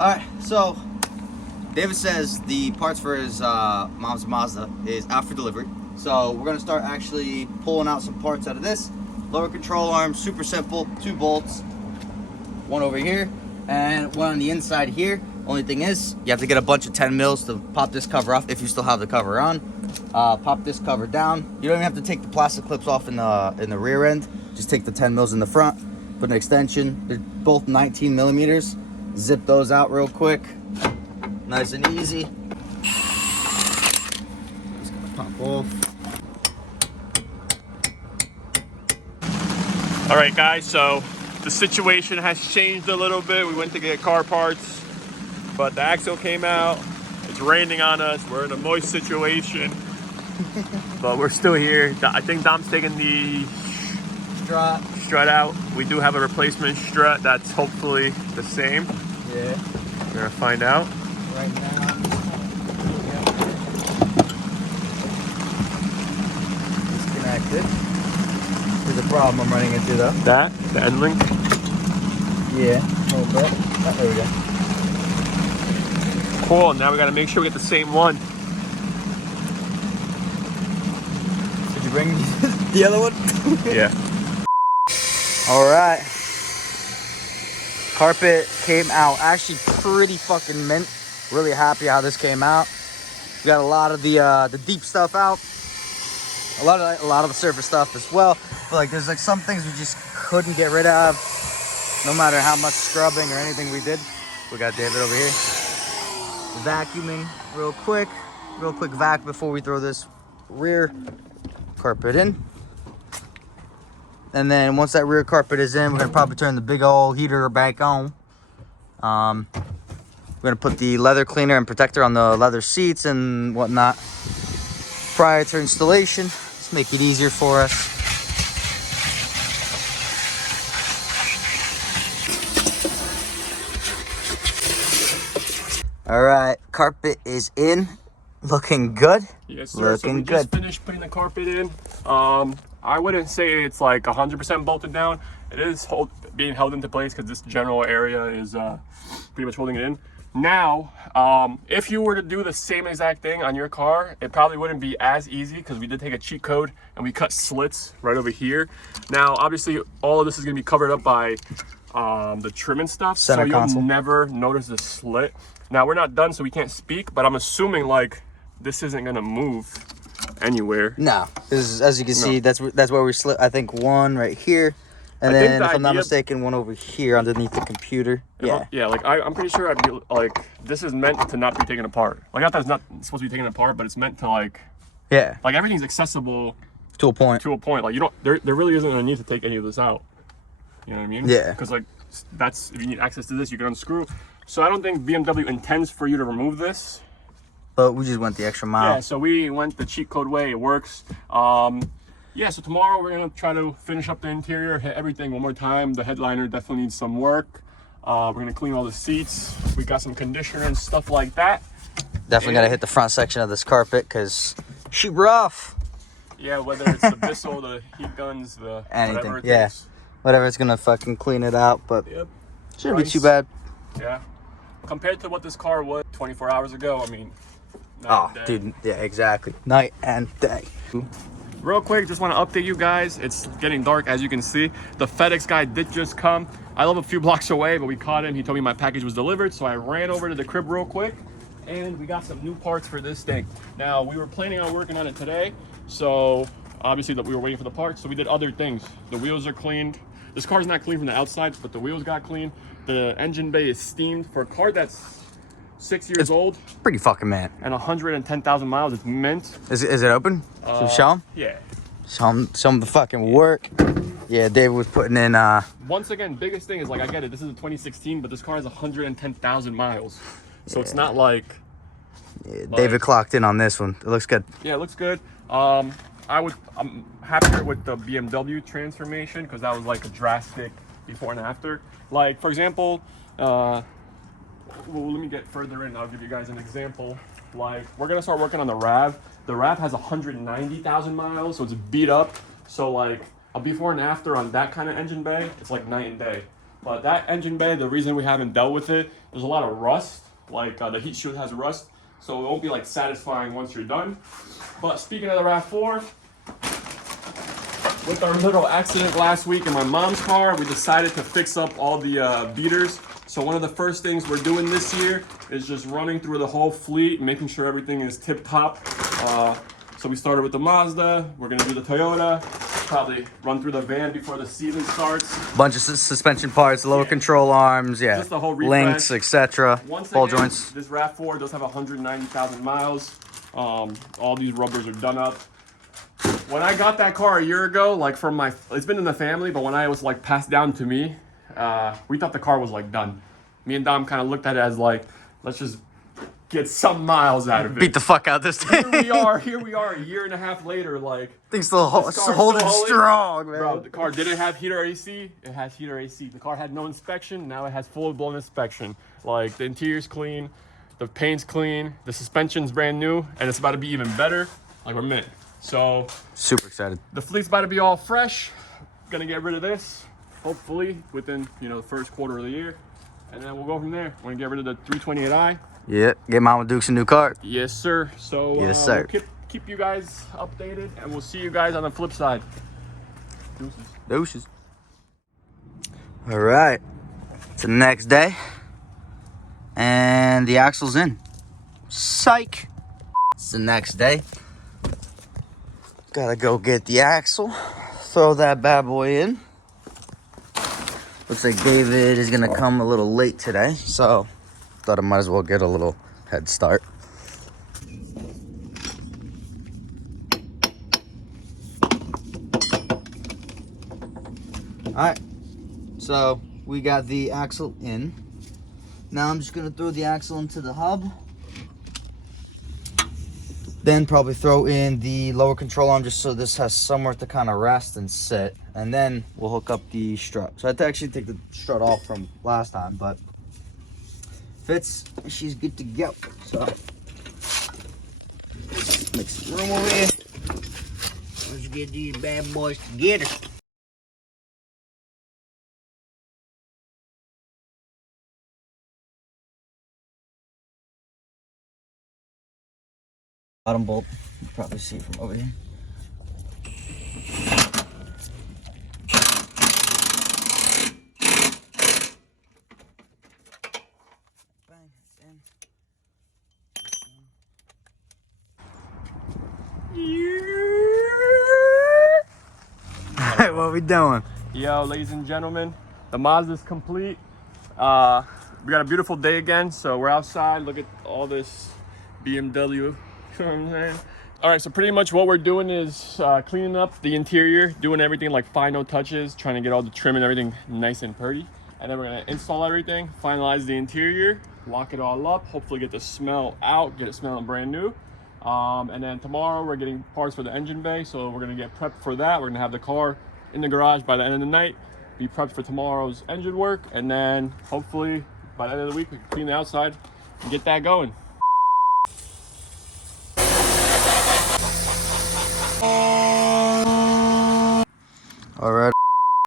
Alright, so David says the parts for his mom's Mazda is out for delivery. So we're gonna start actually pulling out some parts out of this. Lower control arm, super simple, 2 bolts. One over here and one on the inside here. Only thing is, you have to get a bunch of 10 mils to pop this cover off if you still have the cover on. Pop this cover down. You don't even have to take the plastic clips off in the rear end. Just take the 10 mils in the front. Put an extension. They're both 19 millimeters. Zip those out real quick. Nice and easy. Just gonna pop off. All right, guys, so the situation has changed a little bit. We went to get car parts, but the axle came out. It's raining on us. We're in a moist situation, but we're still here. I think Dom's taking the strut out. We do have a replacement strut that's hopefully the same. Yeah. We're gonna find out. Right now. Disconnected. Here's a problem I'm running into though. The end link? Yeah, a little bit. Oh, there we go. Cool, now we gotta make sure we get the same one. Did you bring the other one? Yeah. All right. Carpet came out actually pretty fucking mint. Really happy how this came out. We got a lot of the deep stuff out. A lot of the surface stuff as well. But like there's like some things we just couldn't get rid of, no matter how much scrubbing or anything we did. We got David over here vacuuming real quick vac before we throw this rear carpet in. And then once that rear carpet is in, we're gonna probably turn the big old heater back on. We're gonna put the leather cleaner and protector on the leather seats and whatnot prior to installation. Just make it easier for us. All right, carpet is in, looking good. Yes, sir. So we just finished putting the carpet in. I wouldn't say it's like 100% bolted down. It is being held into place because this general area is pretty much holding it in. Now, if you were to do the same exact thing on your car, it probably wouldn't be as easy because we did take a cheat code and we cut slits right over here. Now, obviously, all of this is going to be covered up by the trim and stuff, so you'll never notice the slit. Now, we're not done, so we can't speak, but I'm assuming like this isn't going to move anywhere. No, as you can see, that's where we slit. I think one right here, and then if I'm not mistaken, one over here underneath the computer. Yeah, yeah. Like I'm pretty sure like this is meant to not be taken apart. Like not that it's not supposed to be taken apart, but it's meant to like like everything's accessible to a point. To a point. Like you don't there really isn't a need to take any of this out. You know what I mean? Yeah. Because like that's if you need access to this, you can unscrew. So I don't think BMW intends for you to remove this. But we just went the extra mile. Yeah, so we went the cheat code way. It works. Yeah, so tomorrow we're gonna try to finish up the interior, hit everything one more time. The headliner definitely needs some work. We're gonna clean all the seats. We got some conditioner and stuff like that. Definitely gotta hit the front section of this carpet because she rough. Yeah, whether it's the Bissell, the heat guns, the anything. Whatever it takes. Whatever, it's gonna fucking clean it out, but shouldn't be too bad. Yeah. Compared to what this car was 24 hours ago, I mean, dude, yeah, exactly. Night and day. Real quick, just want to update you guys. It's getting dark, as you can see. The FedEx guy did just come. I live a few blocks away, but we caught him. He told me my package was delivered, so I ran over to the crib real quick, and we got some new parts for this thing. Now, we were planning on working on it today, so obviously that we were waiting for the parts, so we did other things. The wheels are cleaned. This car's not clean from the outside, but the wheels got clean. The engine bay is steamed. For a car that's 6 years old, pretty fucking mint, and 110,000 miles, it's mint. Is it open? Should we show him? Yeah. Show him the fucking work. Yeah, David was putting in once again, biggest thing is like I get it, this is a 2016, but this car has 110,000 miles. So it's not like David clocked in on this one. It looks good. Yeah, it looks good. I'm happier with the BMW transformation because that was like a drastic before and after. Like, for example, well, let me get further in. I'll give you guys an example. Like, we're gonna start working on the RAV. The RAV has 190,000 miles, so it's beat up. So like a before and after on that kind of engine bay, it's like night and day. But that engine bay, the reason we haven't dealt with it, there's a lot of rust. Like the heat shield has rust, so it won't be like satisfying once you're done. But speaking of the RAV4, with our little accident last week in my mom's car, we decided to fix up all the beaters. So one of the first things we're doing this year is just running through the whole fleet, making sure everything is tip top. So we started with the Mazda, we're gonna do the Toyota, probably run through the van before the season starts. Bunch of suspension parts, lower control arms, yeah, Just the whole refresh. links, etc. Ball Again, joints. This RAV4 does have 190,000 miles. All these rubbers are done up. When I got that car a year ago, like it's been in the family, but when I was like passed down to me, we thought the car was like done. Me and Dom kind of looked at it as like, let's just get some miles out of it. Beat the fuck out this thing. Here we are a year and a half later, like. Thing's still holding strong, man. Bro, the car didn't have heater AC, it has heater AC. The car had no inspection, now it has full-blown inspection. Like, the interior's clean, the paint's clean, the suspension's brand new, and it's about to be even better. Like, we're mint. So, super excited. the fleet's about to be all fresh. Gonna get rid of this, hopefully, within, the first quarter of the year. And then we'll go from there. We're gonna get rid of the 328i. Yeah, get Mama Dukes a new car. Yes, sir. So, yes, sir. We'll keep you guys updated, and we'll see you guys on the flip side. Deuces. Deuces. All right. It's the next day. And the axle's in. Psych. It's the next day. Gotta go get the axle. Throw that bad boy in. Looks like David is gonna come a little late today, so thought I might as well get a little head start. All right, so we got the axle in. Now I'm just gonna throw the axle into the hub. Then probably throw in the lower control arm just so this has somewhere to kind of rest and sit. And then we'll hook up the strut. So I had to actually take the strut off from last time, but fits, she's good to go. So make some room over here. Let's get these bad boys together. Bottom bolt, you can probably see it from over here. Bang, in. Alright, what we doing? Yo, ladies and gentlemen, the Mazda's complete. We got a beautiful day again, so we're outside. Look at all this BMW. You know what I'm saying? All right, so pretty much what we're doing is cleaning up the interior, doing everything like final touches, trying to get all the trim and everything nice and pretty. And then we're gonna install everything, finalize the interior, lock it all up, hopefully get the smell out, get it smelling brand new. And then tomorrow we're getting parts for the engine bay, so we're gonna get prepped for that. We're gonna have the car in the garage by the end of the night, be prepped for tomorrow's engine work, and then hopefully by the end of the week we can clean the outside and get that going. All right.